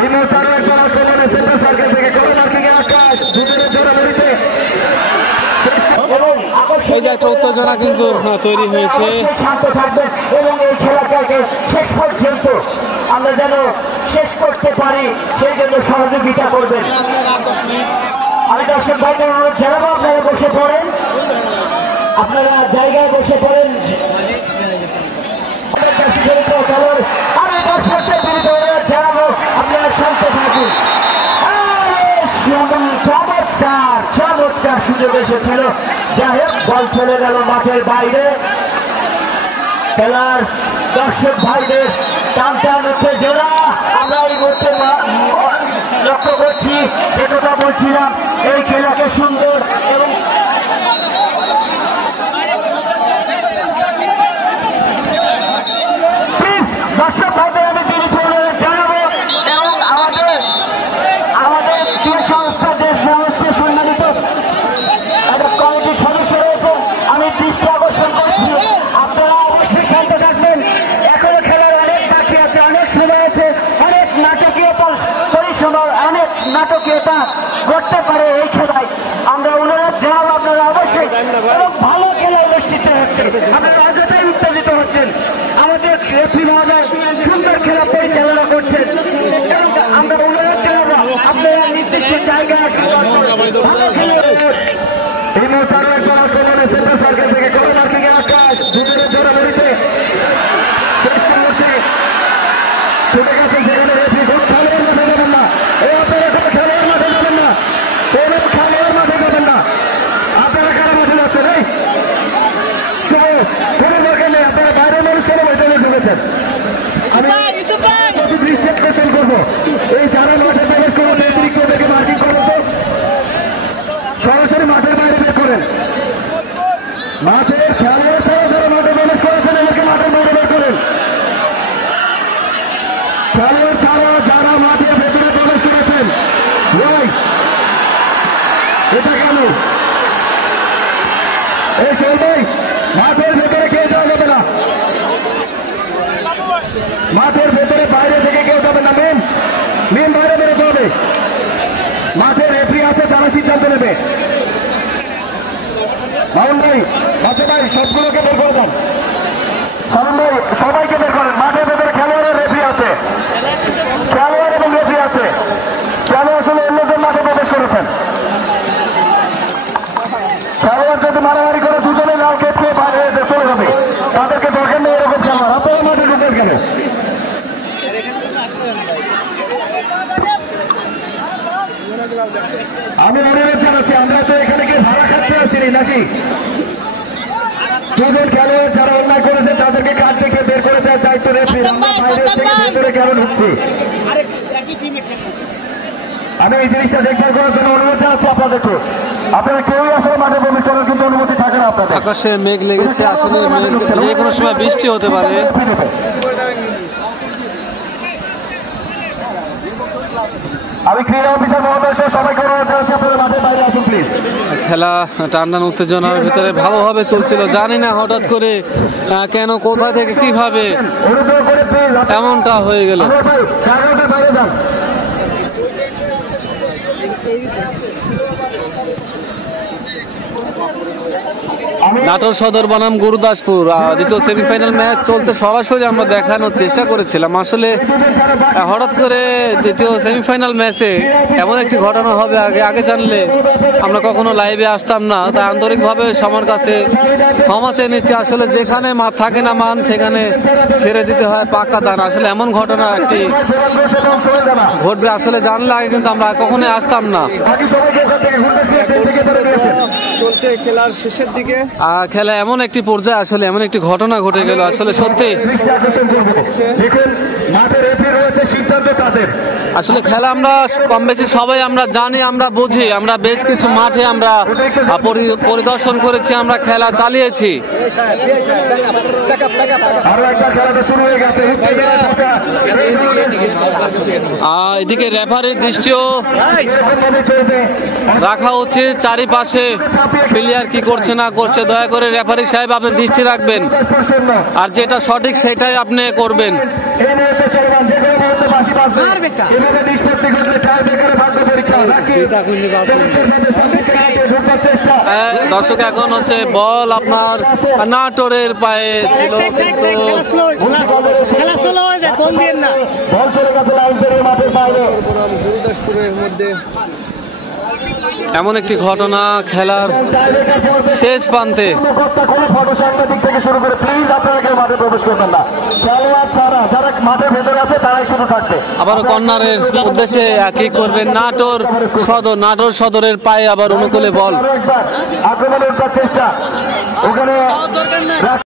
এই মুহূর্তে আরো একবার আক্রমণে সেন্টার সার্কেল থেকে কোনো মার্কিং এর আকাশ দুজনের জোরাজুরিতে এই যে একটা উত্তেজনা কিন্তু তৈরি হয়েছে। শান্ত থাকবেন এবং এই খেলাটাকে শেষ পর্যন্ত আমরা যেন শেষ করতে পারি সেই জন্য সহযোগিতা করবেন। আমি দর্শক ভাইদের অনুরোধ জানাবো আপনারা বসে পড়েন, আপনারা জায়গায় বসে পড়েন। আমি দর্শকদের বিরুদ্ধে অনুরোধ জানাবো আপনারা শান্ত থাকুন। চমৎকার চমৎকার সুযোগ এসেছিল, যাই হোক বল চলে গেল মাঠের বাইরে। খেলার দর্শক ভাইদের টান টান উত্তেজনা আমরা এই মুহূর্তে লক্ষ্য করছি। যে কথা বলছিলাম, এই খেলাকে সুন্দর এবং দর্শক ভাইদের আমি জানাবো এবং আমাদের যে সংস্থা সম্মানিত কমিটির সদস্য রয়েছে, আমি দৃষ্টি আকর্ষণ করছি আপনারা অবশ্যই শান্ত থাকবেন। এখনো খেলার অনেক বাকি আছে, অনেক সময় আছে, অনেক নাটকীয়তা পরিসীমার অনেক নাটকীয়তা করতে পারে এই খেলায়। আমরা অনুরোধ জানাবো আপনারা অবশ্যই ভালো খেলা অনুষ্ঠিত হচ্ছে, আপনারা অযথাই উত্তেজিত হচ্ছেন। আমাদের রেফারি মহোদয় সুন্দর খেলা পরিচালনা করছেন এবং আমরা অনুরোধ জানাবো আপনারা নির্দিষ্ট জায়গায় এই মুহূর্তে আরো একবার আক্রমণে সেন্টার সার্কেল থেকে কোনো মার্কিং এর আকাশ দুজনের জোরাজুরিতে শেষ মুহূর্তে ছুটে গেছেন সেখানে রেফারি। খুব খেলোয়াড় মাঠে যাবেন না, এই আপনারা কোনো খেলোয়াড় মাঠে যাবেন না, কোনো খেলোয়াড় মাঠে যাবেন না। আপনারা কারা মাঠে যাচ্ছেন? এই কোনো দরকার নেই, আপনারা বাইরে মানুষ কোনো ময়দানে ঢুকেছেন। আমি দৃষ্টি আকর্ষণ করবো, এই যারা মাঠে প্রবেশ করবো অতিরিক্ত ওদেরকে মার্কিং করবো, তো সরাসরি মাঠের বাইরে বের করেন। মাঠের খেলোয়াড় ছাড়া যারা মাঠে প্রবেশ করেছেন এদেরকে মাঠের বাইরে বের করেন। খেলোয়াড় ছাড়া যারা মাঠের ভেতরে প্রবেশ করেছেন, এটা কেন? এই সেই মাঠের ভেতরে কেউ যাওয়া যাবে না, মাঠের ভেতরে বাইরে থেকে কেউ যাবে না। মেন বাইরে বেরোতে হবে। মাঠে রেফারি আছে, তারা সিদ্ধান্ত নেবে। মামুন ভাই, বাচ্চা ভাই, সবগুলোকে বের করে দেন। সামন ভাই, সবাইকে বের করেন। মাঠের ভেতরে খেলোয়াড়ের রেফারি আছে, খেলোয়াড় এবং রেফারি আছে। কেন আসলে অন্যদের মাঠে প্রবেশ করেছেন? খেলোয়াড় যদি মারামারি করে দুজনে লাল কেট পেয়ে বাইরে চলে যাবে, তাদেরকে দরকার নেই এরকম খেলোয়াড়। আপনারা মাঠে ঢুকেন কেন? আমি অনুরোধ জানাচ্ছি, আমরা তো এখানে কি ভাড়া খাটতে আসিনি নাকি? দুজন খেলোয়াড় যারা অন্যায় করেছে তাদেরকে কাঠ থেকে বের করে দেওয়ার দায়িত্ব রেফারির। আমরা বাইরে থেকে ভেতরে কেন ঢুকছি? আমি এই জিনিসটা দেখভাল করার জন্য অনুরোধ জানাচ্ছি আপনাদেরকে। আপনারা কেউই আসলে মাঠে প্রবেশ করার কিন্তু অনুমতি থাকে না আপনাদের। আকাশে মেঘ লেগেছে, আসলে যে কোনো সময় বৃষ্টি হতে পারে। আমি ক্রীড়া অফিসার মহোদয় সবাইকে অনুরোধ জানাচ্ছি আপনারা মাঠের বাইরে আসুন প্লিজ। খেলা টান উত্তেজনার ভিতরে ভালোভাবে চলছিল, জানি না হঠাৎ করে কেন, কোথা থেকে, কিভাবে এমনটা হয়ে গেল। নাটোর সদর বনাম গুরুদাসপুর দ্বিতীয় সেমিফাইনাল ম্যাচ চলছে, সরাসরি আমরা দেখানোর চেষ্টা করেছিলাম। আসলে হঠাৎ করে দ্বিতীয় সেমিফাইনাল ম্যাচে এমন একটি ঘটনা হবে আগে জানলে আমরা কখনো লাইভে আসতাম না। তাই আন্তরিকভাবে সবার কাছে ক্ষমা চেয়ে নিচ্ছি। আসলে যেখানে থাকে না মান, সেখানে ছেড়ে দিতে হয় পাক্কা দান। আসলে এমন ঘটনা একটি ঘটবে আসলে জানলে আগে কিন্তু আমরা কখনোই আসতাম না। চলছে খেলার শেষের দিকে, খেলা এমন একটি পর্যায়ে আসলে এমন একটি ঘটনা ঘটে গেল, আসলে সত্যি আসলে খেলা আমরা কম বেশি সবাই আমরা জানি, আমরা বুঝি, আমরা বেশ কিছু মাঠে আমরা পরিদর্শন করেছি, আমরা খেলা চালিয়েছি। এদিকে রেফারির দৃষ্টিও রাখা হচ্ছে, চারিপাশে প্লেয়ার কি করছে না করছে। দয়া করে রেফারি সাহেব আপনি দৃষ্টি রাখবেন, আর যেটা সঠিক সেটাই আপনি করবেন। এই মুহূর্তে চলমান, যে কোনো মুহূর্তে বাঁশি বাজবে। এভাবে নিষ্পত্তি ঘটলে টাই ব্রেকারে ভাগ্য পরীক্ষা। নাকি চমৎকারভাবে সামনে কাটিয়ে ঢোকার চেষ্টা। দর্শক এখন হচ্ছে বল আপনার নাটোরের পায়ে ছিল, কিন্তু খেলা স্লো হয়ে যায়, বল দিয়ে না। বল চলে গেছে লাইন পেরিয়ে মাঠের বাইরে। বনাম গুরুদাসপুরের মধ্যে এমন একটি ঘটনা খেলার টাইব্রেকার পর্বে শেষ প্রান্তে। কোনো ফটো সাংবাদিক থেকে শুরু করে প্লিজ আপনারা কেউ মাঠে প্রবেশ করবেন না। খেলোয়াড় ছাড়া যারা মাঠের ভেতরে আছে তারাই শুধু থাকবে। আবারও কর্নারের উদ্দেশ্যে কি করবেন নাটোর সদর, নাটোর সদরের পায়ে আবার অনুকূলে বল। আরো একবার আক্রমণের চেষ্টা ওখানে